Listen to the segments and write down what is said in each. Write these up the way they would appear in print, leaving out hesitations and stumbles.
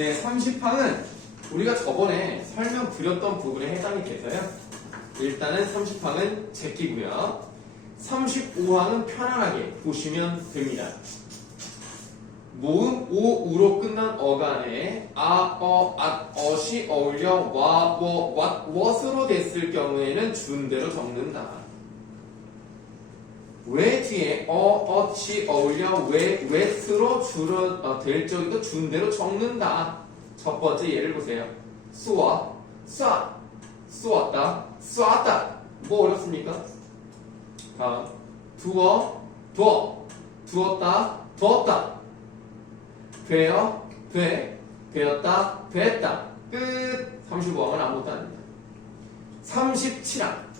네, 30항은 우리가 저번에 설명드렸던 부분에 해당이 돼서요. 일단은 30항은 제끼고요. 35항은 편안하게 보시면 됩니다. 모음 오, 우로 끝난 어간에 아, 어, 앗, 어시 어울려 와, 워, 왓, what으로 됐을 경우에는 준대로 적는다. 왜 뒤에 어치 어울려 왜, wet으로 될 적에도 준대로 적는다. 첫 번째 예를 보세요. 쏘아, 쏴, 쏘았다, 쏘았다. 뭐 어렵습니까? 다음 두어, 두어, 두었다, 두었다. 되어, 되었다, 됐다. 끝. 35항은 아무것도 아닙니다. 37항.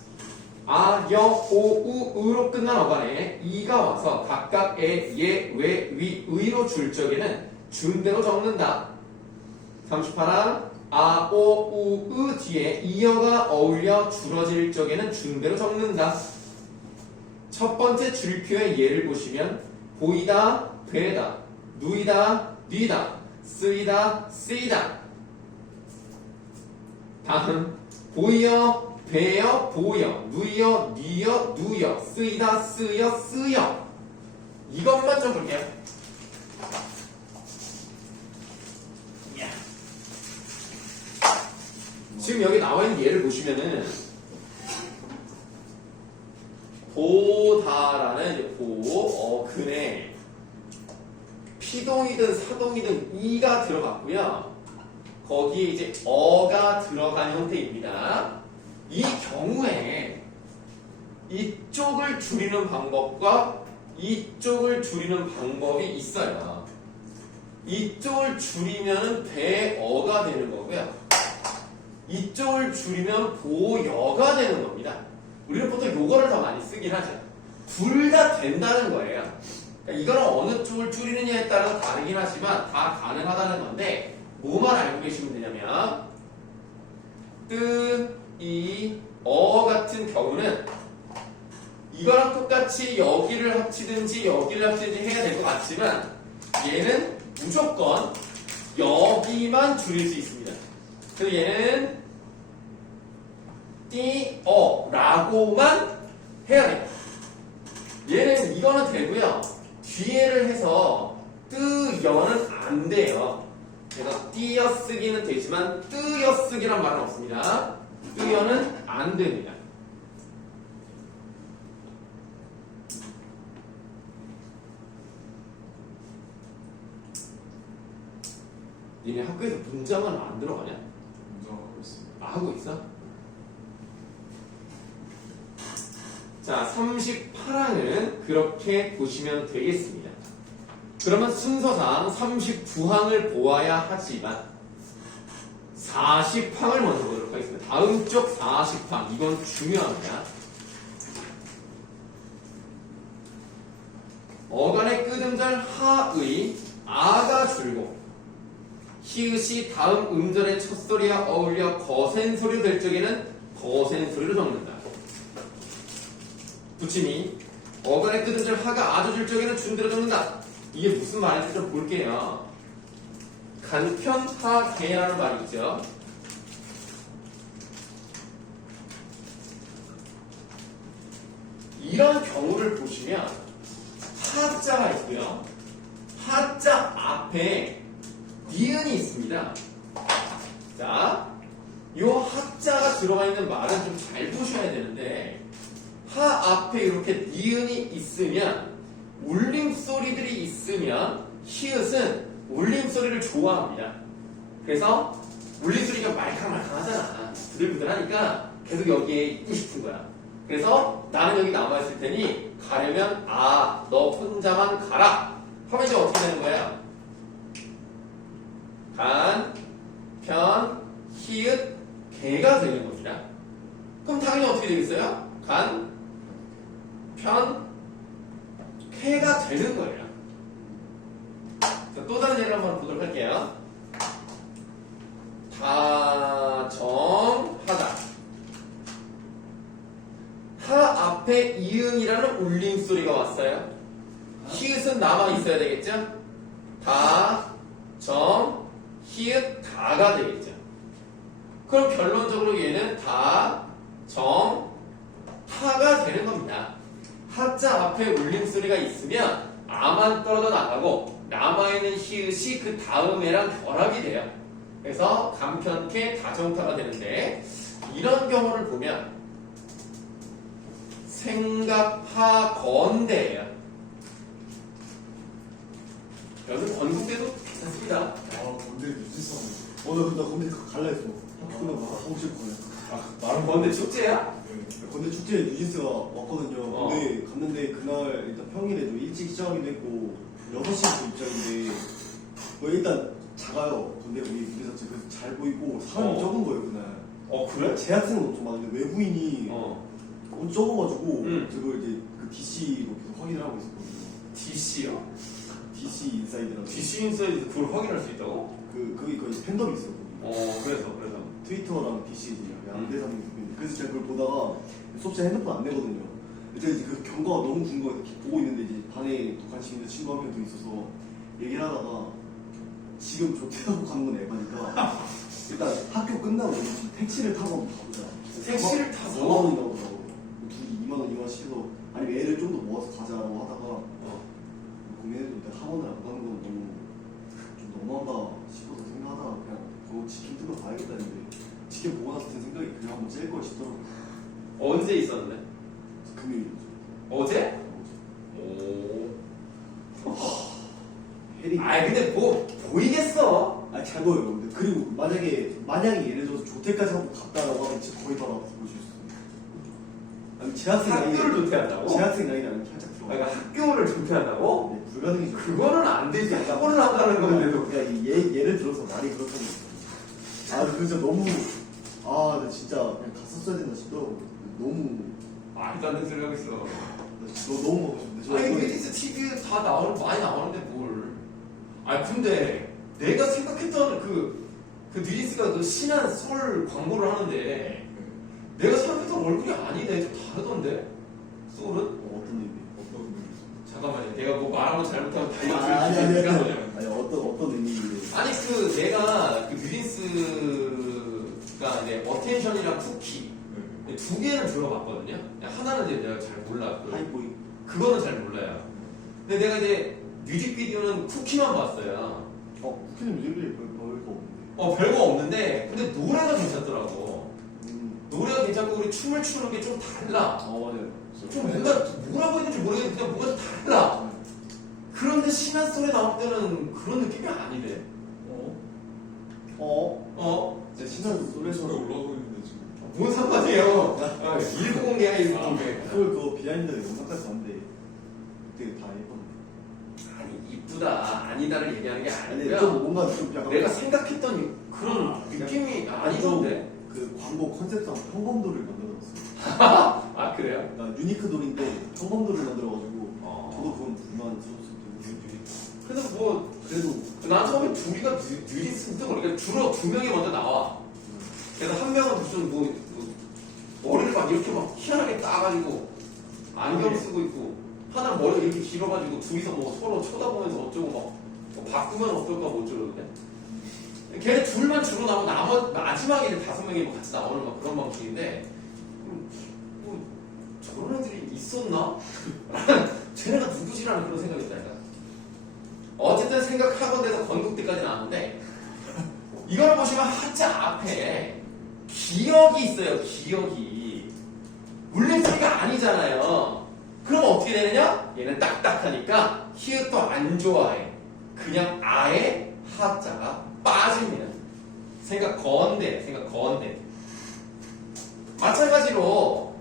아, 여, 오, 우, 으로 끝난 어간에 이가 와서 각각 에, 예, 왜, 위, 의로 줄 적에는 준대로 적는다. 38항. 아, 오, 우, 으 뒤에 이어가 어울려 줄어질 적에는 준대로 적는다. 첫 번째 줄표의 예를 보시면 보이다, 되다, 누이다, 뉘다, 쓰이다, 쓰이다. 다음 보이어, 배여, 보여, 누이여, 뉘여, 누여, 쓰이다, 쓰여, 쓰여. 이것만 좀 볼게요. 지금 여기 나와 있는 예를 보시면은 보다라는 이제 어근에 피동이든 사동이든 이가 들어갔고요. 거기에 이제 어가 들어간 형태입니다. 이 경우에 이쪽을 줄이는 방법과 이쪽을 줄이는 방법이 있어요. 이쪽을 줄이면 배어가 되는 거고요. 이쪽을 줄이면 보여가 되는 겁니다. 우리는 보통 요거를 더 많이 쓰긴 하죠. 둘 다 된다는 거예요. 그러니까 이거는 어느 쪽을 줄이느냐에 따라서 다르긴 하지만 다 가능하다는 건데 뭐만 알고 계시면 되냐면 어 같은 경우는 이거랑 똑같이 여기를 합치든지 여기를 합치든지 해야 될 것 같지만 얘는 무조건 여기만 줄일 수 있습니다. 그래서 얘는 라고만 해야 돼요. 얘는 이거는 되고요. 뒤에를 해서 뜨여는 안 돼요. 그래서 띄어쓰기는 되지만 뜨여쓰기란 말은 없습니다. 뜨여는 안 됩니다. 니네 학교에서 문장은 안 들어가냐? 문장하고 있습니다. 하고 있어? 자, 38항은 그렇게 보시면 되겠습니다. 그러면 순서상 39항을 보아야 하지만 40항을 먼저 보도록 하겠습니다. 다음 쪽 40항, 이건 중요합니다. 어간의 끄듬절 하의 아가 줄고 히읗이 다음 음절의 첫 소리와 어울려 거센 소리로 될 적에는 거센 소리로 적는다. 붙임이 어간의 끄듬절 하가 아주 줄 적에는 준대로 적는다. 이게 무슨 말인지 좀 볼게요. 간편하게라는 말이 있죠. 이런 경우를 보시면 하자가 있고요. 하자 앞에 니은이 있습니다. 자, 이 하자가 들어가 있는 말은 좀 잘 보셔야 되는데 하 앞에 이렇게 니은이 있으면 울림소리들이 있으면 히읗은 울림소리를 좋아합니다. 그래서 울림소리가 말캉말캉하잖아. 부들부들하니까 계속 여기에 있고 싶은 거야. 그래서 나는 여기 남아있을 테니 가려면 너 혼자만 가라 하면 이제 어떻게 되는 거야? 간, 편, 히읗, 개가 되는 겁니다. 그럼 당연히 어떻게 되겠어요? 간, 편, 개가 되는 거예요. 자, 또 다른 예를 한번 보도록 할게요. 다정하다. 하 앞에 이응이라는 울림소리가 왔어요. 히읗은 남아 있어야 되겠죠? 다, 정, 히읗 다가 되겠죠. 그럼 결론적으로 얘는 다, 정, 하가 되는 겁니다. 하자 앞에 울림소리가 있으면 아만 떨어져 나가고 남아있는 히읗이 그 다음에랑 결합이 돼요. 그래서 간편케 다정타가 되는데 이런 경우를 보면 생각하건대예요. 여기서 건국대도 괜찮습니다. 아, 근데 유지성. 나 건대 그거 갈라 했어. 학교 끝나고 하고 싶거든. 말은 건대 축제야? 건대 축제에 뉴진스가 왔거든요. 근데 갔는데 그날 일단 평일에 좀 일찍 시작하기도 했고 6시부터 입장인데 일단 작아요. 근데 우리 무대 자체 그래서 잘 보이고 사람이 적은 거예요 그날. 그래? 재학생은 엄청 많은데 외부인이 엄청 적어가지고 저거 이제 그 DC로 계속 확인을 하고 있었거든요. DC요? DC 인사이드라고. DC 인사이드 그걸 확인할 수 있다고? 그게 거의 팬덤이 있어요. 그래서. 트위터랑 DC 양대 상이 있는데 그래서 제가 그걸 보다가 수업시에 핸드폰 안 내거든요. 제가 이제 그 경과가 너무 궁금해서 이렇게 보고 있는데 이제 반에 또 관심 있는 친구 한 명 더 있어서 얘기를 하다가 지금 조퇴하고 가는 건 에바니까 일단 학교 끝나고 지금 택시를 타고 한번 가보자. 택시를 타고? 4만 원이 나오더라고. 둘이 2만 원, 2만 원씩 해서 아니면 애를 좀 더 모아서 가자라고 하다가 고민해도 일단 학원을 안 가는 건 너무 좀 너무한다 싶어서 생각하다가 그냥 그거 치킨 뜯어 봐야겠다 했는데 치킨 보고 나서 든 생각이 그냥 한번 찔 걸 싶더라고요. 언제 있었는데? 금요일이죠. 어제? 오. 해리. 근데 뭐 보이겠어? 잘 보여요. 근데 그리고 만약에 예를 들어서 조퇴까지 하고 갔다라고 하면 진짜 거의 바로 앞에서 볼 수 있어요. 아니 재학생 학교를 조퇴한다고? 재학생 라인 아니면 살짝 들어가. 그러니까 학교를 조퇴한다고? 네, 불가능이죠. 그거는 안 되지. 학원을 안 가는 건데도. 그러니까 예를 들어서 말이 그렇다는 거죠. 그래서 너무 나 진짜 그냥 갔었어야 된다 싶더라고요. 너무 말도 안 되는 소리 하고 있어. 너무 먹고 싶은데. 뮤지스 TV에 다 많이 나오는데 뭘. 근데 내가 생각했던 그 뮤지스가 그 신한 솔 광고를 하는데 내가 생각했던 얼굴이 아니네. 좀 다르던데? 솔은? 어떤 의미? 어떤 의미죠? 잠깐만요. 내가 뭐 말하고 잘못하면 다이어트 아니 어떤 의미인데? 내가 그 뮤지스가 이제 어텐션이랑 쿠키 두 개를 들어봤거든요. 하나는 이제 내가 잘 몰라. 하이보이. 그거는 잘 몰라요. 근데 내가 이제 뮤직비디오는 쿠키만 봤어요. 쿠키는 뮤직비디오 별거 없는데. 별거 없는데 근데 노래가 괜찮더라고. 노래가 괜찮고 우리 춤을 추는 게 좀 달라. 맞아요. 좀 뭔가 뭐라고 했는지 모르겠는데 그냥 뭐가 좀 달라. 그런데 신한 소리 나올 때는 그런 느낌이 아니래. 진짜 신나는 소리가 노래에서 올라오고 있는데 지금. 뭔 상관이에요? 190이야 190. 그거 비하인드 영상까지 봤는데 되게 다 예뻤는데. 이쁘다 아니다를 얘기하는 게 근데 아니고요. 좀 뭔가 좀 약간 내가 생각했던 그런 느낌이 아니던데. 그 광고 컨셉상 평범도를 만들어놨어요. 그래요? 그러니까 유니크돌인데 평범도를 만들어가지고 저도 그건 불만스러웠어요. 그래서 뭐 그래도 난 처음에 둘이가 뮤지스인데 모르겠 주로 두 명이 먼저 나와. 그래서 한 명은 무슨 머리를 막 이렇게 막 희한하게 따가지고 안경 쓰고 있고 하나는 머리가 이렇게 길어가지고 둘이서 뭐 서로 쳐다보면서 어쩌고 뭐 바꾸면 어떨까 뭐 어쩌거든요. 걔네 둘만 주로 나오고 마지막에 이제 5명이 뭐 같이 나오는 막 그런 방식인데 뭐 저런 애들이 있었나? 쟤네가 누구지라는 그런 생각이 들어요. 어쨌든 생각하건대서 건국대까지 나왔는데 이걸 보시면 하자 앞에 기억이 있어요. 기억이 울림소리가 아니잖아요. 그럼 어떻게 되느냐? 얘는 딱딱하니까 히읗도 안 좋아해. 그냥 아예 하자가 빠집니다. 생각 건대. 마찬가지로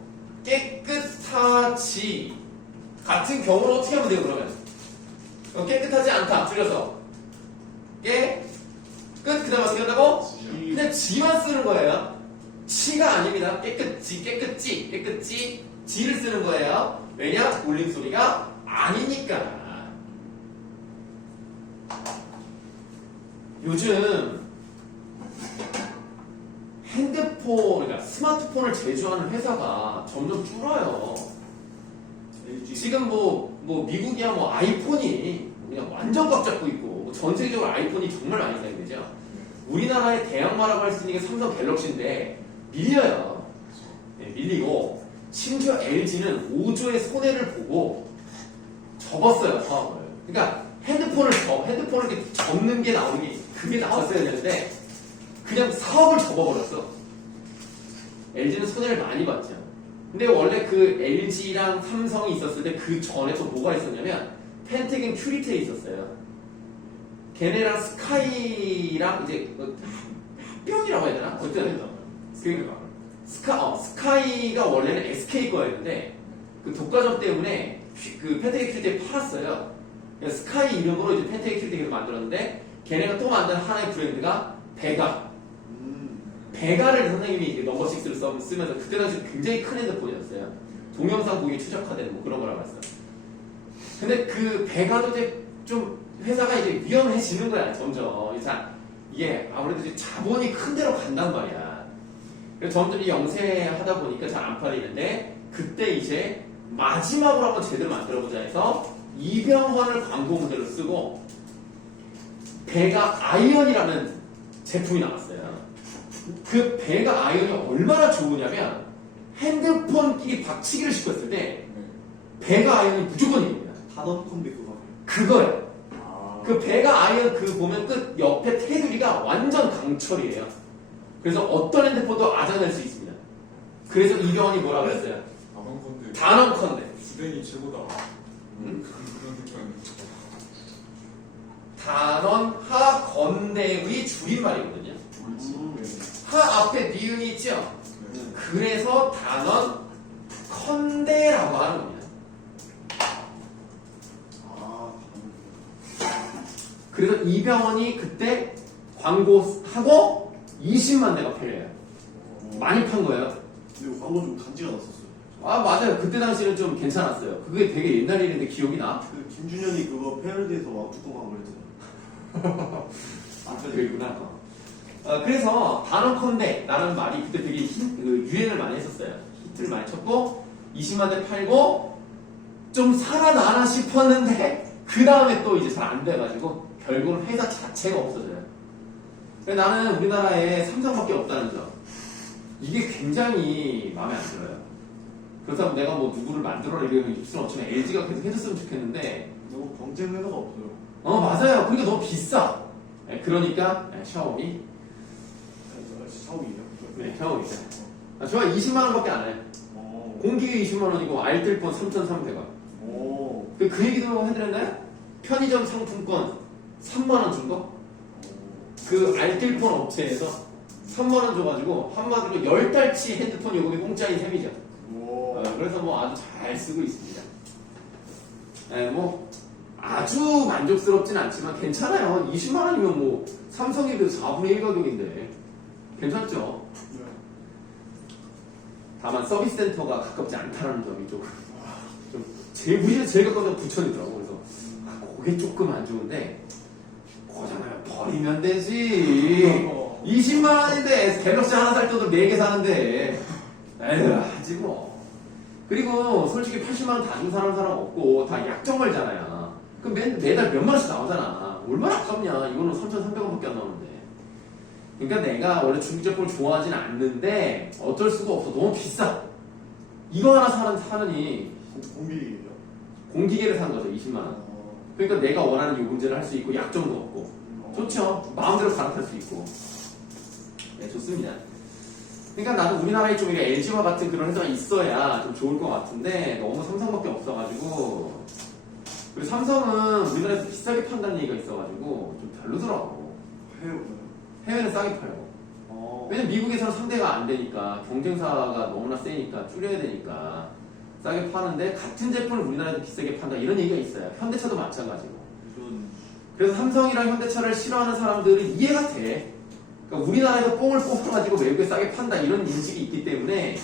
깨끗하지 같은 경우는 어떻게 하면 돼요? 그러면 깨끗하지 않다 줄여서 깨끗 그 다음 어떻게 한다고? 그냥 지만 쓰는 거예요. 치가 아닙니다. 깨끗지 지를 쓰는 거예요. 왜냐? 울림소리가 아니니까. 요즘 핸드폰, 그러니까 스마트폰을 제조하는 회사가 점점 줄어요. 지금 뭐 미국이야 뭐 아이폰이 그냥 완전 꽉 잡고 있고 전 세계적으로 아이폰이 정말 많이 사용되죠. 우리나라의 대항마라고 할 수 있는 게 삼성 갤럭시인데 밀려요. 네, 밀리고 심지어 LG는 5조의 손해를 보고 접었어요, 사업을. 그러니까 핸드폰을 이렇게 접는 게 나오는 게 그게 나왔어야 되는데 그냥 사업을 접어버렸어. LG는 손해를 많이 봤죠. 근데 원래 그 LG랑 삼성이 있었을 때 그 전에 또 뭐가 있었냐면 펜텍은 큐리테에 있었어요. 걔네랑 스카이랑 이제 합병이라고 해야 되나? 어쨌든 그 스카이가 원래는 SK 거였는데 그 독과점 때문에 그 펜텍 큐리테에 팔았어요. 그래서 스카이 이름으로 이제 펜텍 큐리테를 만들었는데 걔네가 또 만든 하나의 브랜드가 베가. 베가를 선생님이 넘버 6를 쓰면서 그때 당시 굉장히 큰 핸드폰이었어요. 동영상 보기 최적화되는 뭐 그런 거라고 했어요. 근데 그 베가도 이제 좀 회사가 이제 위험해지는 거야, 점점. 자, 이게 아무래도 이제 자본이 큰 데로 간단 말이야. 그래서 점점 영세하다 보니까 잘 안 팔리는데 그때 이제 마지막으로 한번 제대로 만들어보자 해서 이병헌을 광고 모델로 쓰고 베가 아이언이라는 제품이 나왔어요. 그 베가 아이언이 얼마나 좋으냐면 핸드폰끼리 박치기를 시켰을 때 베가 아이언이 무조건 이깁니다. 단원 컴백 그거예요. 아. 그 베가 아이언 그 보면 끝 옆에 테두리가 완전 강철이에요. 그래서 어떤 핸드폰도 아작낼 수 있습니다. 그래서 이병헌이 뭐라고 했어요? 단언컨대 주댕이 최고다. 그런 느낌. 단언 하건대의 줄임말이거든요. 하 앞에 니은이 있죠? 그래서 단언 컨대라고 하는 겁니다. 그래서 이병헌이 그때 광고하고 20만 대가 팔려요. 많이 판 거예요. 근데 광고 좀 간지가 났었어요. 아 맞아요. 그때 당시는 좀 괜찮았어요. 그게 되게 옛날 일인데 기억이 나? 그 김준현이 그거 패러디에서 왕뚜껑 광고 했잖아. 아 그랬구나. 그래서 단언컨대 라는 말이 그때 되게 유행을 많이 했었어요. 히트를 많이 쳤고 20만 대 팔고 좀 살아나나 싶었는데 그 다음에 또 이제 잘 안 돼가지고 결국은 회사 자체가 없어져요. 그래서 나는 우리나라에 삼성밖에 없다는 점 이게 굉장히 마음에 안 들어요. 그렇다고 내가 뭐 누구를 만들어라 이러면 입수는 없지만 LG가 계속 해줬으면 좋겠는데 너무 경쟁 회사가 없어요. 맞아요. 그러니까 너무 비싸. 그러니까 샤오미 샤오미요? 네, 샤오미죠. 좋아 20만 원밖에 안 해요. 공기계 20만 원이고 알뜰폰 3,300원. 그 얘기도 해드렸나요? 편의점 상품권 3만 원 준 거? 그 알뜰폰 업체에서 3만 원 줘가지고 한마디로 10달치 핸드폰 요금이 공짜인 셈이죠. 그래서 뭐 아주 잘 쓰고 있습니다. 뭐 아주 만족스럽진 않지만 괜찮아요. 20만 원이면 뭐 삼성에도 4분의 1 가격인데 괜찮죠? 다만 서비스 센터가 가깝지 않다는 점이 좀 무시해서 제일 가까운 부천이더라고. 그래서 그게 조금 안 좋은데 그거잖아요. 버리면 되지. 20만 원인데 갤럭시 하나 살 때도 4개 사는데 에휴 하지 뭐. 그리고 솔직히 80만 원 다 준 사람 없고 다 약정 말잖아요. 그럼 매달 몇만 원씩 나오잖아. 얼마나 아깝냐. 이거는 3,300원밖에 안 나오는데. 그러니까 내가 원래 중국 제품을 좋아하진 않는데 어쩔 수가 없어. 너무 비싸. 이거 하나 사느니 공기계요? 공기계를 산 거죠. 20만 원. 그러니까 내가 원하는 요금제를 할 수 있고 약정도 없고 좋죠. 마음대로 갈아탈 수 있고. 네, 좋습니다. 그러니까 나도 우리나라에 좀 이렇게 LG와 같은 그런 회사가 있어야 좀 좋을 것 같은데 너무 삼성밖에 없어가지고 그리고 삼성은 우리나라에서 비싸게 판다는 얘기가 있어가지고 좀 별로더라고. 해외는 싸게 팔고. 왜냐면 미국에서는 상대가 안 되니까 경쟁사가 너무나 세니까 줄여야 되니까 싸게 파는데 같은 제품을 우리나라에서 비싸게 판다 이런 얘기가 있어요. 현대차도 마찬가지고. 그래서 삼성이랑 현대차를 싫어하는 사람들은 이해가 돼. 그러니까 우리나라에서 뽕을 뽑아가지고 외국에 싸게 판다 이런 인식이 있기 때문에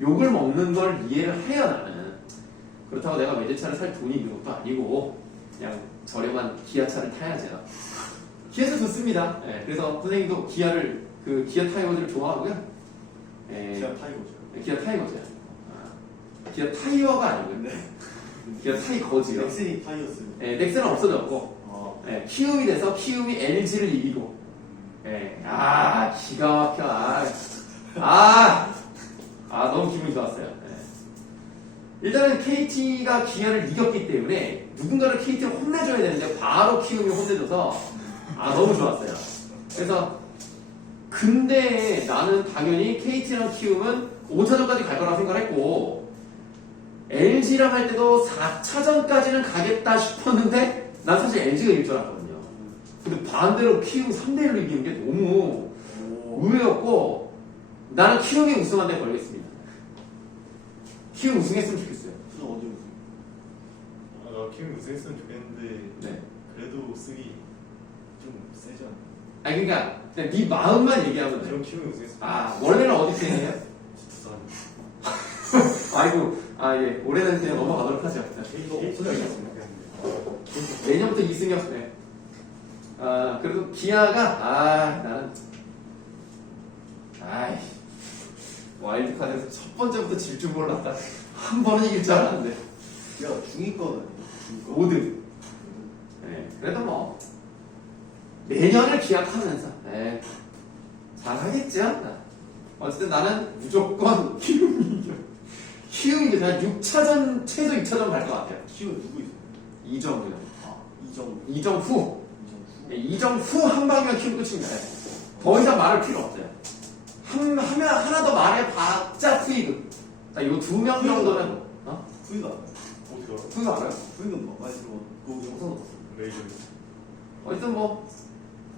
욕을 먹는 걸 이해를 해요 나는. 그렇다고 내가 외제차를 살 돈이 있는 것도 아니고 그냥 저렴한 기아차를 타야죠. 기아차 좋습니다. 네, 그래서 선생님도 기아 타이거즈를 좋아하고요. 기아 타이거죠. 기아 타이거즈. 기아 타이어가 아니고요. 네. 기아 타이거즈요. 넥센이 타이어스요. 넥센은 없어졌고 키움이 돼서 키움이 LG를 이기고 예, 아, 기가 막혀. 너무 기분이 좋았어요. 예. 일단은 KT가 기아를 이겼기 때문에 누군가를 KT를 혼내줘야 되는데 바로 키움이 혼내줘서 너무 좋았어요. 그래서 근데 나는 당연히 KT랑 키움은 5차전까지 갈 거라고 생각했고 LG랑 할 때도 4차전까지는 가겠다 싶었는데 난 사실 LG가 이길 줄 알았거든요. 근데 반대로 키움 3대1로 이기는 게 너무 의외였고 나는 키움이 우승한 데 걸겠습니다. 키움 우승했으면 좋겠어요. 수정 언제 우승? 나 키움 우승했으면 좋겠는데 네. 그래도 쓰기 좀 세지 않나? 아니 그러니까 그냥 네 마음만 얘기하면 돼요. 그럼 키움이 우승했으면 원래는 어디 팬이에요? 부산 아이고 예 올해는 그냥 넘어가도록 하죠. KT가 이겼으면 좋겠는데 내년부터 이승엽. 네. 그래도 기아가 나는 와일드카드에서 첫 번째부터 질 줄 몰랐다. 한 번은 이길 줄 알았는데 야 중위권 아니야? 중위권? 5등. 네, 그래도 뭐 내년을 기약하면서 잘하겠죠. 어쨌든 나는 무조건 키움이 이겨. 키움이 이겨. 그냥 6차전 최소 2차전 갈 것 같아요. 키움 누구 있어? 이정우요. 이정우. 이정후. 이정우. 이정후 한 방이면 키움 끝입니다. 더 이상 말할 필요 없어요. 하나 더 말해 봤자 후이그. 요 두 명 정도는 후이가 알아요? 어떻게 알아? 후이그 알아요? 후이는 뭐 많이 들어봐. 그 영상도 봤어. 레이저 어쨌든 뭐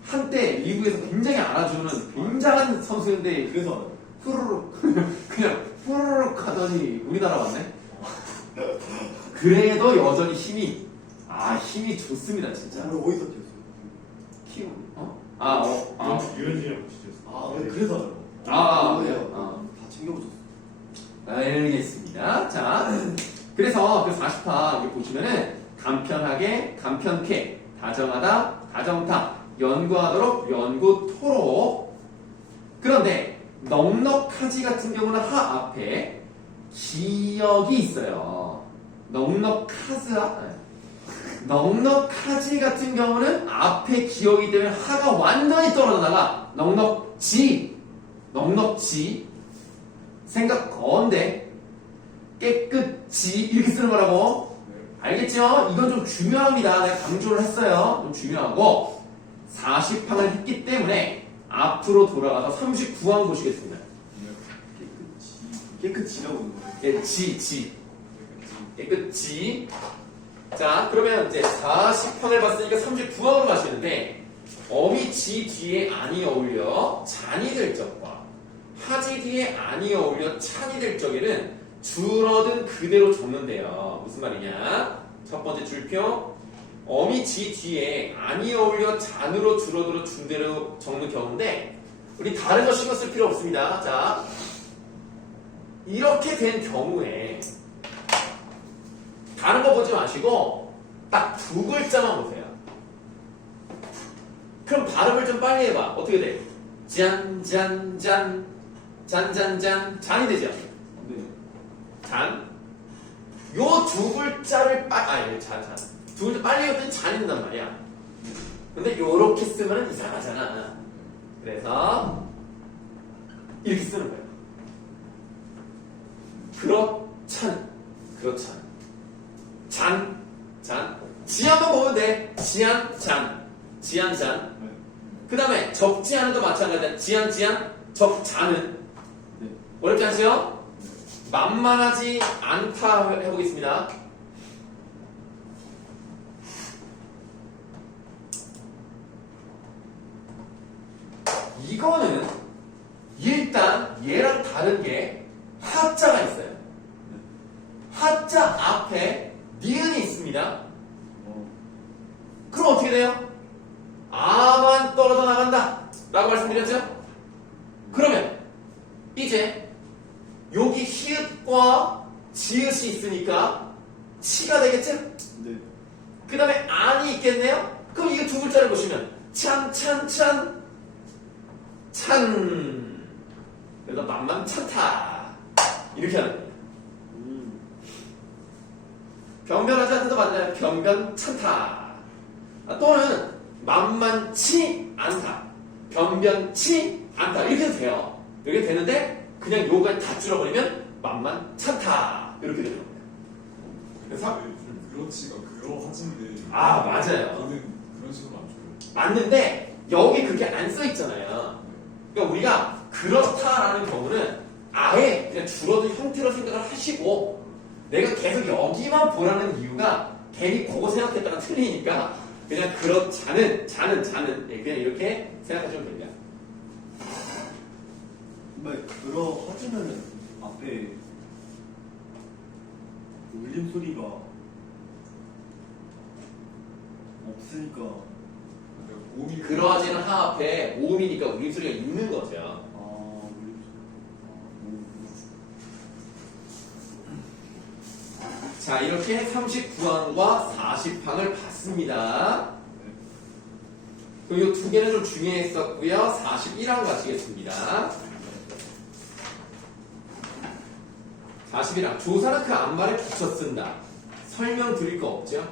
한때 리그에서 굉장히 알아주는 굉장한 선수인데 그래서 알아요. 후루룩 그냥 후루룩 가더니 우리나라 왔네. 그래도 여전히 힘이 좋습니다 진짜. 우리 어디서 뛰었어요? 키움 유현진이랑 붙이셨어. 그래서 알아요. 그래요? 다 챙겨보셨어. 알겠습니다. 자, 그래서 그 40화 여기 보시면은 간편하게, 다정하다, 다정타, 연구하도록, 연구토록. 그런데 넉넉하지 같은 경우는 하 앞에 기역이 있어요. 넉넉하지 같은 경우는 앞에 기역이기 때문에 하가 완전히 떨어져나가 넉넉지 생각 건데 깨끗이 이렇게 쓰는 거라고. 알겠죠? 이건 좀 중요합니다. 내가 강조를 했어요. 좀 중요하고 40항을 했기 때문에 앞으로 돌아가서 39항 보시겠습니다. 깨끗이라고 있는 거예요. 깨끗이. 자, 그러면 이제 40항을 봤으니까 39항으로 가시는데 어미 지 뒤에 안이 어울려 잔이 될 적과 하지 뒤에 안이 어울려 찬이 될 적에는 줄어든 그대로 적는데요. 무슨 말이냐? 첫 번째 줄표 어미 지 뒤에 안이 어울려 잔으로 줄어들어 준대로 적는 경우인데 우리 다른 거 신경 쓸 필요 없습니다. 자, 이렇게 된 경우에 다른 거 보지 마시고 딱 두 글자만 보세요. 그럼 발음을 좀 빨리 해봐. 어떻게 돼? 짠짠짠 잔잔잔 잔이 되죠? 네. 잔. 요 두 글자를 두 글자 빨리 읽으면 잔이 된단 말이야. 근데 요렇게 쓰면 이상하잖아. 그래서 이렇게 쓰는 거예요. 그렇찬. 지 한번 보면 돼. 지안, 잔. 그 다음에 적지 않은도 마찬가지야. 지안, 적자는. 어렵지 않죠? 만만하지 않다 해보겠습니다. 이거는 일단 얘랑 다른 게 하자가 있어요. 하자 앞에 니은이 있습니다. 그럼 어떻게 돼요? 아만 떨어져 나간다 라고 말씀드렸죠? 그러면 이제 여기 히읗과 지읒이 있으니까 치가 되겠죠? 네. 그 다음에 안이 있겠네요? 그럼 이거 두 글자를 보시면 찬 그래서 만만찮다 이렇게 하는 거예요. 변변하지 않다도 맞나요? 변변찮다. 또는 만만치 않다. 변변치 않다 이렇게 해도 돼요. 이렇게 되는데 그냥 요까지 다 줄여버리면 만만찮다 이렇게 되는 겁니다. 그래서 그렇지가 그러하진데. 아 맞아요. 저는 그런 식으로 안 줘요. 맞는데 여기 그렇게 안 써 있잖아요. 그러니까 우리가 그렇다라는 경우는 아예 그냥 줄어든 형태로 생각을 하시고 내가 계속 여기만 보라는 이유가 괜히 그거 생각했다가 틀리니까 그냥 자는 예, 그냥 이렇게 생각하시면 됩니다. 정말 그러하지면은 앞에 울림 소리가 없으니까 내가 고음이 그러하지는 하 앞에 모음이니까 울림소리가 있는 거죠. 울림 자 이렇게 39항과 40항을 봤습니다. 그리고 이 두 개는 좀 중요했었고요. 41항 가시겠습니다. 41항 조사는 그 앞말에 붙여 쓴다. 설명 드릴 거 없죠?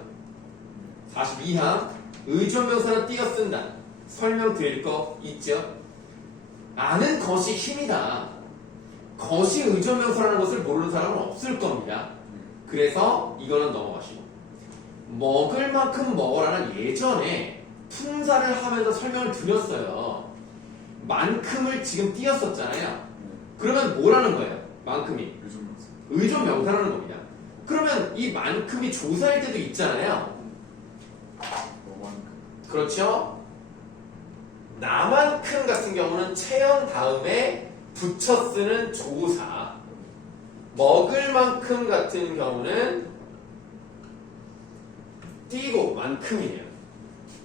42항 의존명사는 띄어 쓴다. 설명 드릴 거 있죠? 아는 것이 힘이다. 것이 의존명사라는 것을 모르는 사람은 없을 겁니다. 그래서 이거는 넘어가시고 먹을 만큼 먹어라는 예전에 품사를 하면서 설명을 드렸어요. 만큼을 지금 띄었었잖아요. 그러면 뭐라는 거예요? 만큼이 요즘 명사. 의존 명사라는 겁니다. 그러면 이 만큼이 조사일 때도 있잖아요. 너만큼. 그렇죠? 나만큼 같은 경우는 체형 다음에 붙여 쓰는 조사. 먹을 만큼 같은 경우는 띄고 만큼이에요.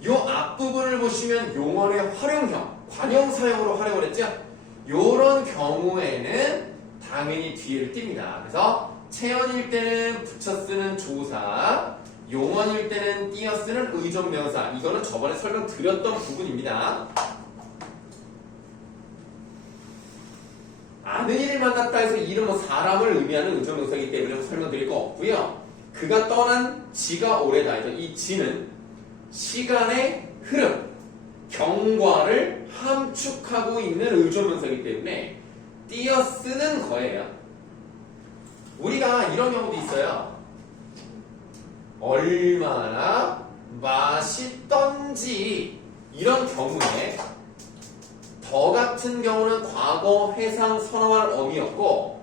요 앞부분을 보시면 용언의 활용형, 관형사형으로 활용을 했죠? 요런 경우에는 당연히 뒤를 띱니다. 그래서 체언일 때는 붙여 쓰는 조사, 용언일 때는 띄어 쓰는 의존명사. 이거는 저번에 설명드렸던 부분입니다. 아는 이를 만났다 해서 이는 뭐 사람을 의미하는 의존명사이기 때문에 설명드릴 거 없고요. 그가 떠난 지가 오래다 해서 이 지는 시간의 흐름, 경과를 함축하고 있는 의존명사이기 때문에 띄어 쓰는 거예요. 우리가 이런 경우도 있어요. 얼마나 맛있던지 이런 경우에 더 같은 경우는 과거 회상 선어할 어미였고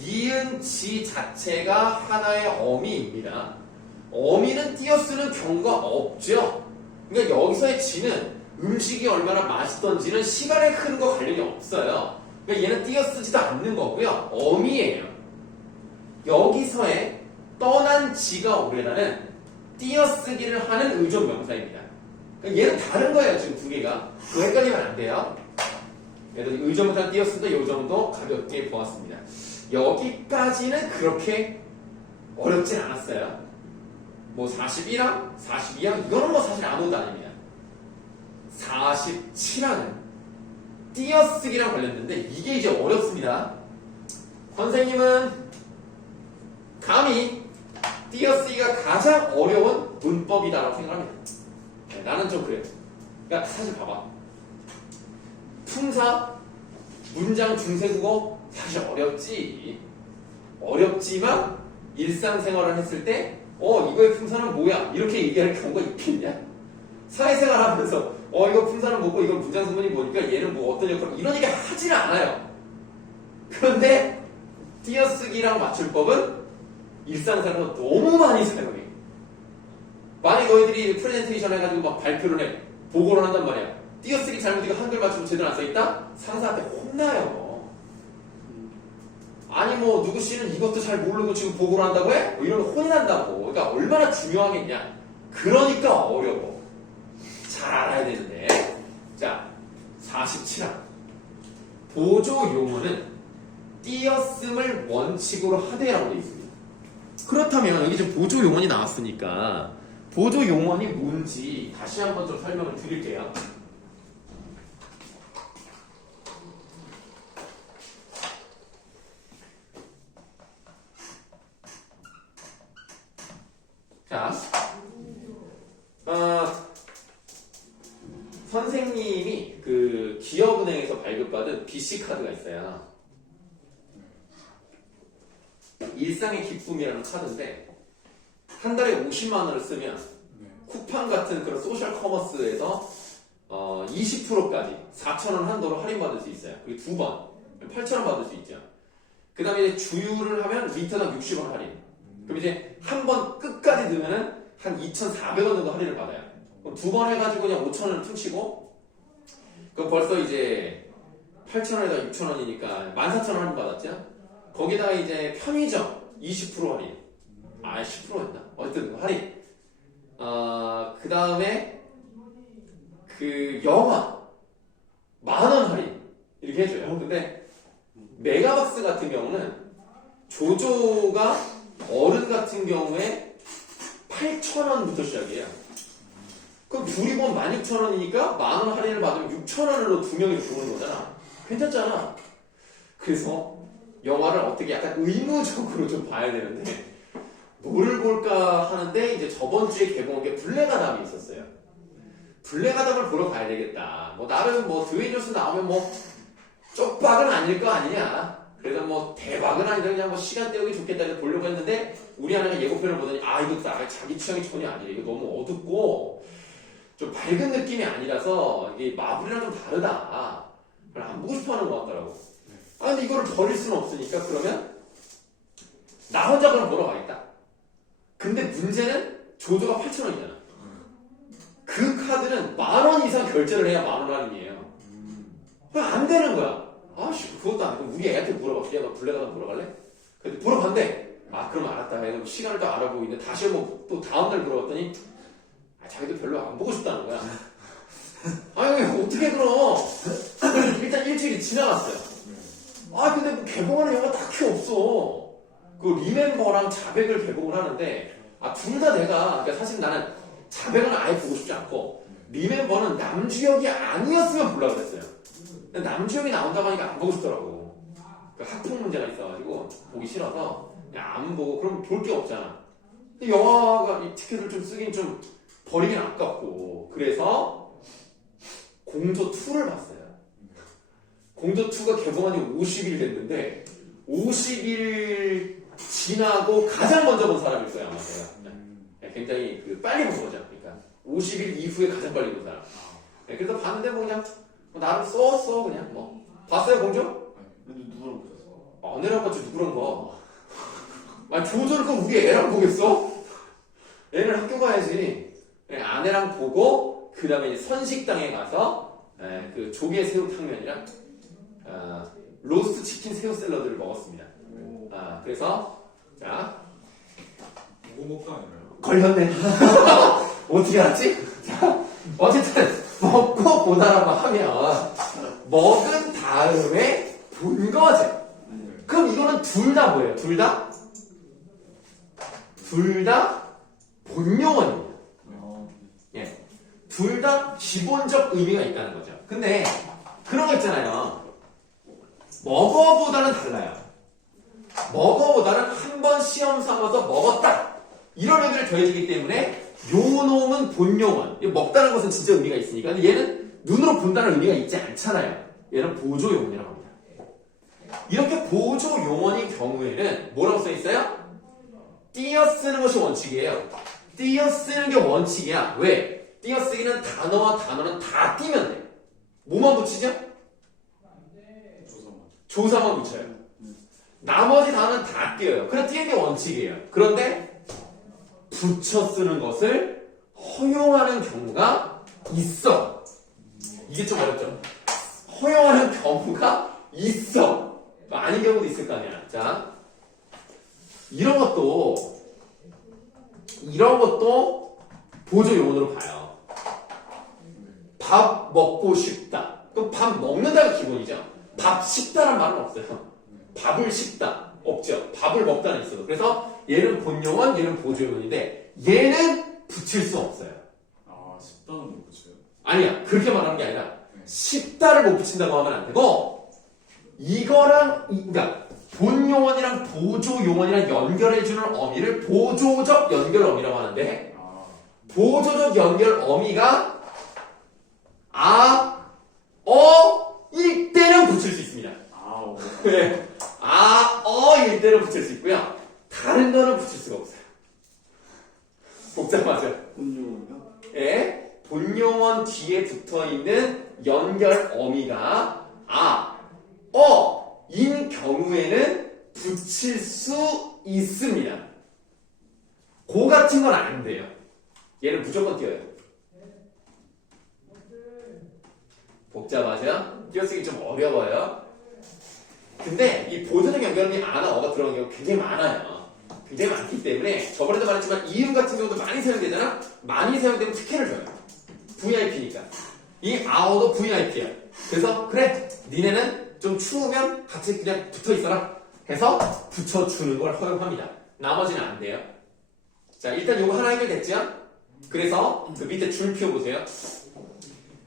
니은 지 자체가 하나의 어미입니다. 어미는 띄어 쓰는 경우가 없죠. 그러니까 여기서의 지는 음식이 얼마나 맛있던지는 시간의 흐름과 관련이 없어요. 그러니까 얘는 띄어 쓰지도 않는 거고요. 어미예요. 여기서의 떠난 지가 오래라는 띄어 쓰기를 하는 의존 명사입니다. 그러니까 얘는 다른 거예요. 지금 두 개가. 그거 헷갈리면 안 돼요. 그래서 의존 명사 띄어 쓴다 요 정도 가볍게 보았습니다. 여기까지는 그렇게 어렵진 않았어요. 뭐 41항, 42항 이거는 뭐 사실 아무것도 아닙니다. 47항은 띄어쓰기랑 관련된데 이게 이제 어렵습니다. 선생님은 감히 띄어쓰기가 가장 어려운 문법이다라고 생각합니다. 네, 나는 좀 그래요. 그러니까 사실 봐봐. 품사, 문장 중세국어 사실 어렵지. 어렵지만 일상생활을 했을 때 이거의 품사는 뭐야? 이렇게 얘기할 경우가 있겠냐? 사회생활 하면서 이거 품사는 뭐고 이건 문장성분이 뭐니까 얘는 뭐 어떤 역할 이런 얘기 하지는 않아요. 그런데 띄어쓰기랑 맞출법은 일상생활에서 너무 많이 사용해. 만약 너희들이 프레젠테이션 해가지고 막 발표를 해 보고를 한단 말이야. 띄어쓰기 잘못이고 한글 맞추고 제대로 안 써있다? 상사한테 혼나요. 아니 뭐 누구 씨는 이것도 잘 모르고 지금 보고를 한다고 해? 뭐 이러면 혼이 난다고. 그러니까 얼마나 중요하겠냐. 그러니까 어려워. 잘 알아야 되는데. 자 47항 보조 용어는 띄어쓰을 원칙으로 하되라고 되어 있습니다. 그렇다면 여기 지금 보조 용어이 나왔으니까 보조 용어이 뭔지 다시 한번 좀 설명을 드릴게요. 자, 선생님이 그 기업은행에서 발급받은 BC 카드가 있어요. 일상의 기쁨이라는 카드인데 한 달에 50만 원을 쓰면 네. 쿠팡 같은 그런 소셜 커머스에서 20%까지 4,000원 한도로 할인받을 수 있어요. 그리고 두 번 8,000원 받을 수 있죠. 그 다음에 이제 주유를 하면 리터당 60원 할인. 그럼 이제 한 번 끝까지 넣으면은 한 2,400원 정도 할인을 받아요. 그럼 두 번 해가지고 그냥 5,000원을 퉁치고 그럼 벌써 이제 8,000원에다 6,000원이니까 14,000원 할인 받았죠. 거기다가 이제 편의점 20% 할인. 10%였나? 어쨌든 할인. 그 다음에 그 영화 10,000원 할인 이렇게 해줘요. 근데 메가박스 같은 경우는 조조가 어른 같은 경우에 8,000원부터 시작이에요. 그럼 둘이 보면 16,000원이니까 10,000원 할인을 받으면 6,000원으로 두 명이서 보는 거잖아. 괜찮잖아. 그래서 영화를 어떻게 약간 의무적으로 좀 봐야 되는데 뭐를 볼까 하는데 이제 저번 주에 개봉한 게 블랙아담이 있었어요. 블랙아담을 보러 가야 되겠다. 뭐 나름 뭐 드웨이저스 나오면 뭐 쪽박은 아닐 거 아니냐. 그래서 뭐 대박은 아니다. 그냥 뭐 시간 때우기 좋겠다 해서 보려고 했는데 우리 아내가 예고편을 보더니 이거 자기 취향이 전혀 아니래. 이거 너무 어둡고 좀 밝은 느낌이 아니라서 이게 마블이랑 좀 다르다. 그걸 안 보고 싶어 하는 것 같더라고. 근데 이거를 버릴 수는 없으니까 그러면 나 혼자 그럼 보러 가겠다. 근데 문제는 조조가 8,000원이잖아. 그 카드는 10,000원 이상 결제를 해야 10,000원 할인이에요. 안 되는 거야. 그것도 안 되고 우리 애한테 물어봤어. 야, 너 블랙아담 보러 갈래? 근데 보러 간대. 그럼 알았다. 해서 시간을 또 알아보고 있는데 다시 한번 또 다음날 물어봤더니 자기도 별로 안 보고 싶다는 거야. 어떻게 그럼? 일단 일주일이 지나갔어요. 근데 뭐 개봉하는 영화 딱히 없어. 그 리멤버랑 자백을 개봉을 하는데 둘 다 내가 그러니까 사실 나는 자백은 아예 보고 싶지 않고 리멤버는 남주역이 아니었으면 보려고 그랬어요. 근데 남주역이 나온다고 하니까 안 보고 싶더라고. 그 학폭 문제가 있어가지고 보기 싫어서 그냥 안 보고 그럼 볼 게 없잖아. 근데 영화가 이 티켓을 좀 쓰긴 좀 버리긴 아깝고 그래서 공조2를 봤어요. 공조2가 개봉한 지 50일 됐는데 50일 지나고 가장 먼저 본 사람일 거예요 아마 제가. 굉장히 빨리 본 거죠. 그러니까 50일 이후에 가장 빨리 본 사람. 그래서 봤는데 뭐 그냥 나름 썼어 그냥 뭐 봤어요 공조? 누구랑 보셨어? 아내랑 같이 누구랑 봐? 조조를 그럼 우리 애랑 보겠어? 애는 학교 가야지. 아내랑 보고 그 다음에 선식당에 가서 그 조개 새우탕면이랑 로스트 치킨 새우 샐러드를 먹었습니다. 그래서 자 모모가 아니라요? 걸렸네. 어떻게 알았지? 자 어쨌든 먹고 보다라고 하면 먹은 다음에 본 거죠. 그럼 이거는 둘 다 뭐예요? 둘 다 본용어입니다. 둘 다 기본적 의미가 있다는 거죠. 근데 그런 거 있잖아요. 먹어보다는 달라요. 먹어보다는 한 번 시험 삼아서 먹었다. 이런 의미를 더해주기 때문에 요 놈은 본용어. 먹다는 것은 진짜 의미가 있으니까. 근데 얘는 눈으로 본다는 의미가 있지 않잖아요. 얘는 보조용어라고 합니다. 이렇게 보조용어인 경우에는 뭐라고 써있어요? 띄어쓰는 것이 원칙이에요. 띄어쓰는 게 원칙이야. 왜? 띄어쓰기는 단어와 단어는 다 띄면 돼. 뭐만 붙이죠? 조사만 붙여요. 나머지 단어는 다 띄어요. 그래 띄는 게 원칙이에요. 그런데 붙여 쓰는 것을 허용하는 경우가 있어. 이게 좀 어렵죠? 허용하는 경우가 있어. 아닌 경우도 있을 거 아니야. 자, 이런 것도 보조 용어로 봐요. 밥 먹고 싶다. 그럼 밥 먹는다가 기본이죠. 밥 식다란 말은 없어요. 밥을 식다. 없죠. 밥을 먹다는 있어도. 그래서 얘는 본용어, 얘는 보조용어인데 얘는 붙일 수 없어요. 식단은 못 붙여요? 아니야. 그렇게 말하는 게 아니라 식다를 못 붙인다고 하면 안 되고 이거랑 그러니까 본용어이랑 보조용어이랑 연결해주는 어미를 보조적 연결 어미라고 하는데 보조적 연결 어미가 왜? 아, 어일 때는 붙일 수 있고요. 다른 거는 붙일 수가 없어요. 복잡하죠? 본용어요? 예, 본용언 뒤에 붙어있는 연결 어미가 아, 인 경우에는 붙일 수 있습니다. 고 같은 건 안 돼요. 얘는 무조건 띄어요. 복잡하죠? 띄어쓰기 좀 어려워요. 근데 이 보조적 연결음이 아나 어가 들어간 경우 굉장히 많아요. 굉장히 많기 때문에 저번에도 말했지만 이음 같은 경우도 많이 사용되잖아? 많이 사용되면 특혜를 줘요. VIP니까. 이 아어도 VIP야. 그래서 그래 니네는 좀 추우면 같이 그냥 붙어있어라 해서 붙여주는 걸 허용합니다. 나머지는 안 돼요. 자 일단 요거 하나 해결됐죠? 그래서 그 밑에 줄표 보세요.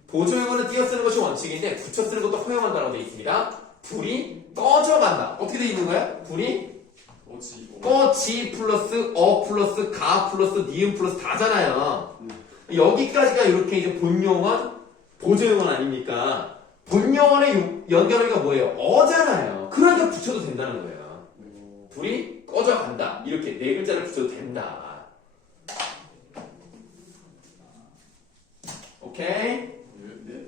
보조용어는 띄어 쓰는 것이 원칙인데 붙여 쓰는 것도 허용한다고 되어 있습니다. 불이 꺼져간다. 어떻게 되어 있는 거야? 불이 꺼지 플러스 어 플러스 가 플러스 니은 플러스 다잖아요. 여기까지가 이렇게 이제 본용언, 보조용언 아닙니까? 본용언의 연결어미가 뭐예요? 어잖아요. 그러니까 붙여도 된다는 거예요. 불이 꺼져간다. 이렇게 네 글자를 붙여도 된다. 오케이? 네.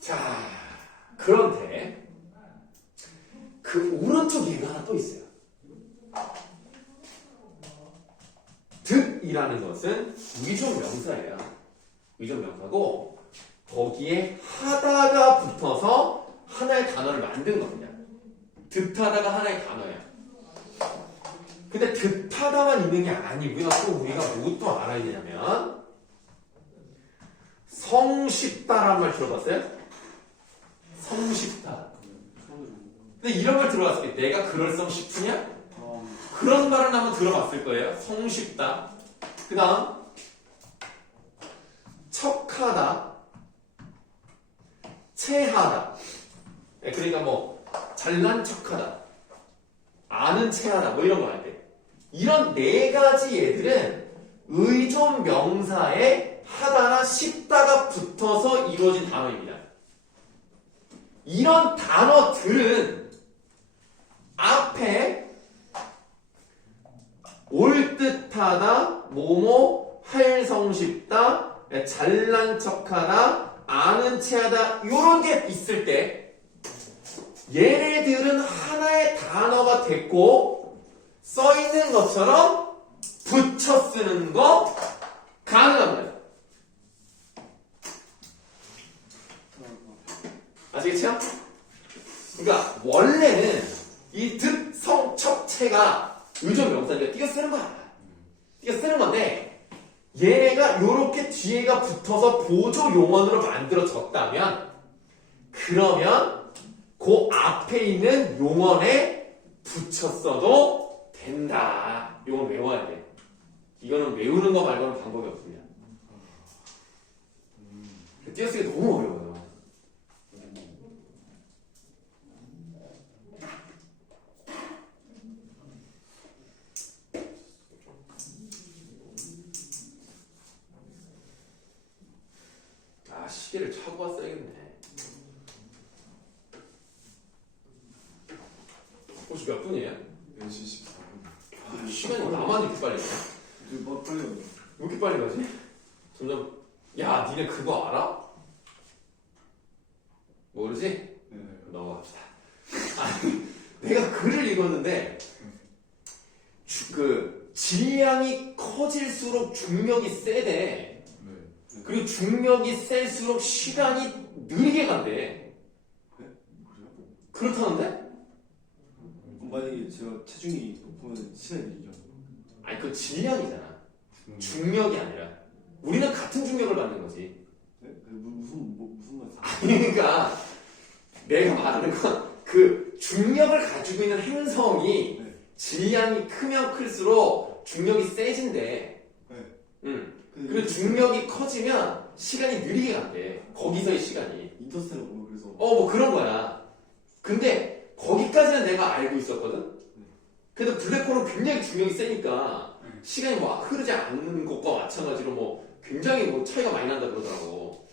자, 그런데 그 오른쪽 예가 하나 또 있어요. 득이라는 것은 위종 명사예요. 위종 명사고 거기에 하다가 붙어서 하나의 단어를 만든 겁니다. 득하다가 하나의 단어예요. 근데 득하다만 있는 게 아니고요. 또 우리가 뭐 알아야 되냐면 성쉽다라는 말 들어봤어요? 성쉽다. 근데 이런 말 들어봤을 때 내가 그럴성 싶으냐? 그런 말은 한번 들어봤을 거예요. 성쉽다. 그 다음 척하다, 체하다. 그러니까 뭐 잘난 척하다, 아는 체하다, 뭐 이런 거 할 때. 이런 네 가지 예들은 의존 명사에 하다나 쉽다가 붙어서 이루어진 단어입니다. 이런 단어들은 앞에 옳듯하다, 뭐뭐, 할성쉽다, 잘난 척하다, 아는 체하다 이런 게 있을 때 얘네들은 하나의 단어가 됐고 써있는 것처럼 붙여 쓰는 거 가능합니다. 아시겠죠? 그러니까 원래는 이 득, 성, 척, 체가 의존 명사니까 띄어 쓰는 거야. 띄어 쓰는 건데 얘가 요렇게 뒤에가 붙어서 보조 용언으로 만들어졌다면 그러면 그 앞에 있는 용언에 붙였어도 된다. 이건 외워야 돼. 이거는 외우는 거 말고는 방법이 없습니다. 띄어쓰기 너무 어려워요. 아, 시계를 차고 왔어야겠네. 혹시 몇 분이에요? 4시 14분. 아, 시간이 나만 이렇게 빨리 가? 뭐 빨리 가요. 왜 이렇게 빨리 가지? 점점. 야, 니네 그거 알아? 모르지? 네. 넘어갑시다. 아니, 내가 글을 읽었는데 그 질량이 커질수록 중력이 세대. 네. 그리고 중력이 셀수록 시간이 느리게 간대. 그렇다는데? 만약에 제가 체중이 높으면 시간이 느리죠. 아니 그 질량이잖아. 중력이 아니라. 우리는 같은 중력을 받는 거지. 네? 무슨 말이세요? 그러니까 내가 말하는 건 그 중력을 가지고 있는 행성이 네. 질량이 크면 클수록 중력이 세진대. 네. 응. 근데 그리고 중력이 커지면 시간이 느리게 간대. 거기서의 시간이. 인터스텔라 보면 그래서 뭐 그런 거야. 근데 거기까지는 내가 알고 있었거든. 근데 블랙홀은 굉장히 중력이 세니까 시간이 뭐 흐르지 않는 것과 마찬가지로 뭐 굉장히 뭐 차이가 많이 난다 그러더라고.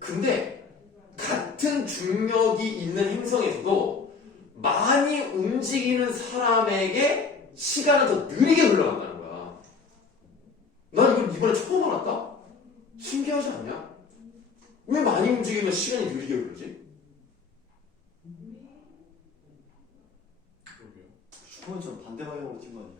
근데 같은 중력이 있는 행성에서도 많이 움직이는 사람에게 시간은 더 느리게 흘러간다는 거야. 난 이걸 이번에 처음 알았다? 신기하지 않냐? 왜 많이 움직이면 시간이 느리게 흐르지? 그러게요. 슈퍼맨처럼 반대 방향으로 튄 거 아니에요?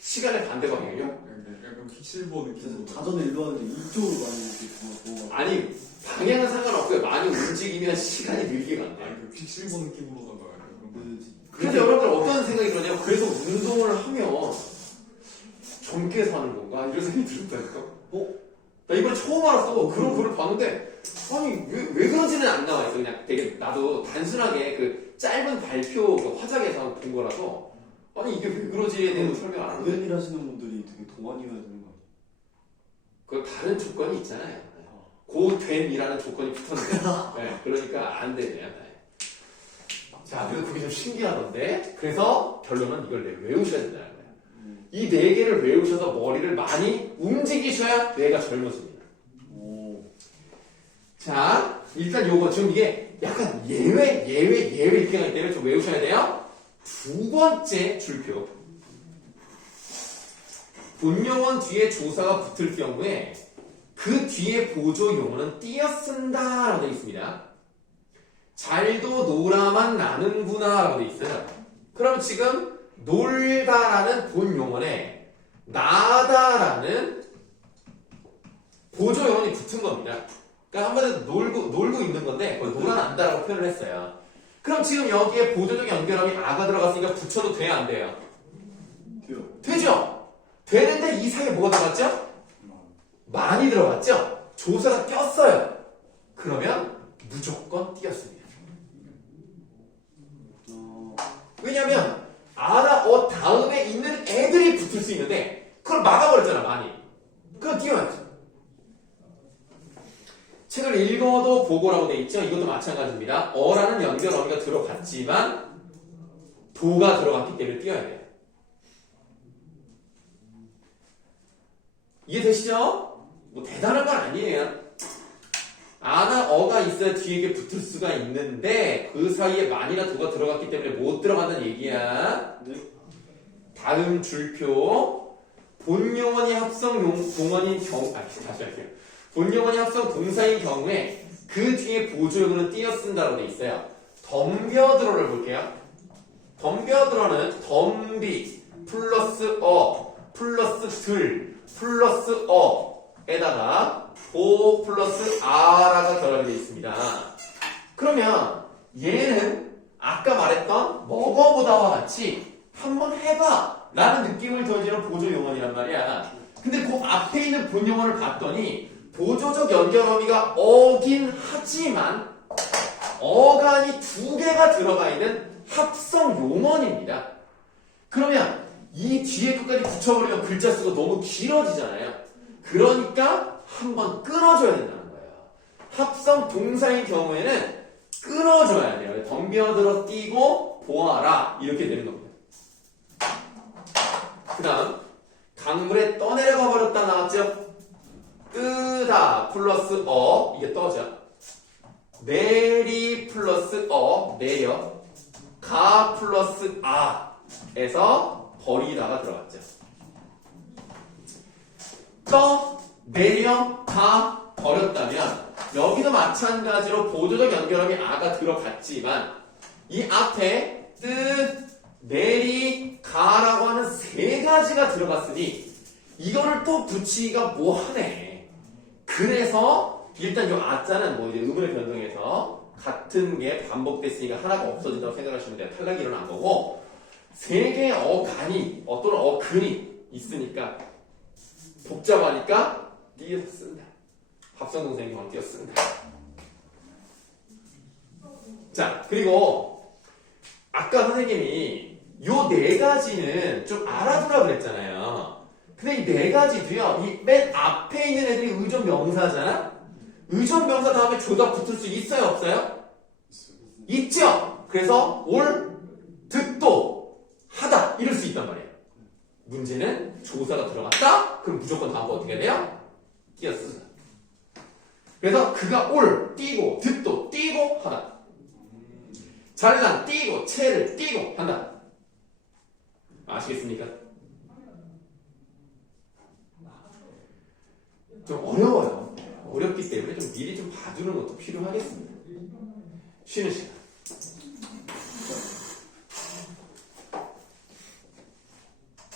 시간의 반대 방향이요? 약간 퀵실버 느낌으로. 자전을 일로 하는데 이쪽으로 많이 이렇게 보고 아니 방향은 상관없고요. 많이 움직이면 시간이 느리게 간대요. 아니 그 퀵실버 느낌으로다가 약간 그런 거. 그래서 여러분들 어떤 생각이 들었냐면 그래서 운동을 하면 젊게 사는 건가? 이런 생각이 들었다니까. 나 이번에 처음 알았어. 그런 글을 봤는데 아니 왜 그런지는 안 나와 있어. 그냥 되게 나도 단순하게 그 짧은 발표 그 화작에서 본 거라서 아니 이게 왜 그러지에 대해서 설명 안 하는데 모델 일 하시는 분들이 되게 동안이어야 되는 거 아니에요? 그 다른 조건이 있잖아요. 고됨이라는 조건이 붙었는데 네, 그러니까 안 되네요. 네. 자, 그래서 그게 좀 신기하던데 그래서 결론은 이걸 외우셔야 된다는 거예요. 이 네 개를 외우셔서 머리를 많이 움직이셔야 뇌가 젊어집니다. 자, 일단 요거 지금 이게 약간 예외 이렇게 가기 때문에 좀 외우셔야 돼요. 두 번째 줄표. 본용언 뒤에 조사가 붙을 경우에 그 뒤에 보조 용어는 띄어쓴다 라고 되어 있습니다. 잘도 놀아만 나는구나 라고 되어 있어요. 그럼 지금 놀다라는 본 용어에 나다라는 보조 용어이 붙은 겁니다. 그러니까 한마디로 놀고 있는 건데 놀아난다라고 표현을 했어요. 그럼 지금 여기에 보조적 연결함이 아가 들어갔으니까 붙여도 돼요 안 돼요? 돼요. 되죠? 되는데 이 사이에 뭐가 들어갔죠? 많이 들어갔죠? 조사가 꼈어요. 그러면 무조건 띄었습니다. 왜냐면 아나 어 다음에 있는 애들이 붙을 수 있는데 그걸 막아버렸잖아 많이. 그거 띄워야죠. 책을 읽어도 보고라고 돼 있죠? 이것도 마찬가지입니다. 어라는 연결 어미가 들어갔지만 도가 들어갔기 때문에 띄워야 돼요. 이해되시죠? 뭐 대단한 건 아니에요. 아나 어가 있어야 뒤에 붙을 수가 있는데 그 사이에 만이나 도가 들어갔기 때문에 못 들어간다는 얘기야. 네. 다음 줄표. 본용언이 합성 동원인 경우 다시 할게요. 본용언이 합성 동사인 경우에 그 뒤에 보조용어는 띄어 쓴다고 돼 있어요. 덤벼들어를 볼게요. 덤벼들어는 덤비 플러스 어 플러스 들 플러스 어에다가 보 플러스 아라가 결합이 되어 있습니다. 그러면 얘는 아까 말했던 먹어보다와 같이 한번 해봐 라는 느낌을 던지는 보조 용언이란 말이야. 근데 그 앞에 있는 본 용언을 봤더니 보조적 연결 어미가 어긴 하지만 어간이 두 개가 들어가 있는 합성 용언입니다. 그러면 이 뒤에 끝까지 붙여버리면 글자 수가 너무 길어지잖아요. 그러니까 한번 끊어줘야 된다는 거예요. 합성 동사인 경우에는 끊어줘야 돼요. 덤벼들어 띄고 보아라 이렇게 되는 겁니다. 그 다음 강물에 떠내려가 버렸다 나왔죠? 뜨다 플러스 어 이게 떠죠. 내리 플러스 어 내려 가 플러스 아에서 버리다가 들어갔죠. 떠 내려 가 버렸다면 여기도 마찬가지로 보조적 연결음이 아가 들어갔지만 이 앞에 뜨 내리 가라고 하는 세 가지가 들어갔으니 이거를 또 붙이기가 뭐하네. 그래서 일단 이 아자는 뭐 이제 의문의 변동에서 같은 게 반복됐으니까 하나가 없어진다고 생각하시면 돼요. 탈락이 일어난 거고 세 개의 어간이 또는 어근이 있으니까 복잡하니까 띄어서 쓴다. 합성동사인 경우는 띄어서 쓴다. 자 그리고 아까 선생님이 요 네 가지는 좀 알아두라 그랬잖아요. 근데 이 네 가지도요, 이 맨 앞에 있는 애들이 의존 명사잖아? 의존 명사 다음에 조사 붙을 수 있어요, 없어요? 있죠? 그래서 올, 듣도, 하다, 이럴 수 있단 말이에요. 조사가 들어갔다? 그럼 무조건 다음 거 어떻게 돼요? 띄어쓰자. 그래서 그가 올 띄고 듣도 띄고 하다. 잘난 띄고 채를 띄고 한다. 아시겠습니까? 좀 어려워요. 어렵기 때문에 좀 미리 좀 봐두는 것도 필요하겠습니다. 쉬는 시간.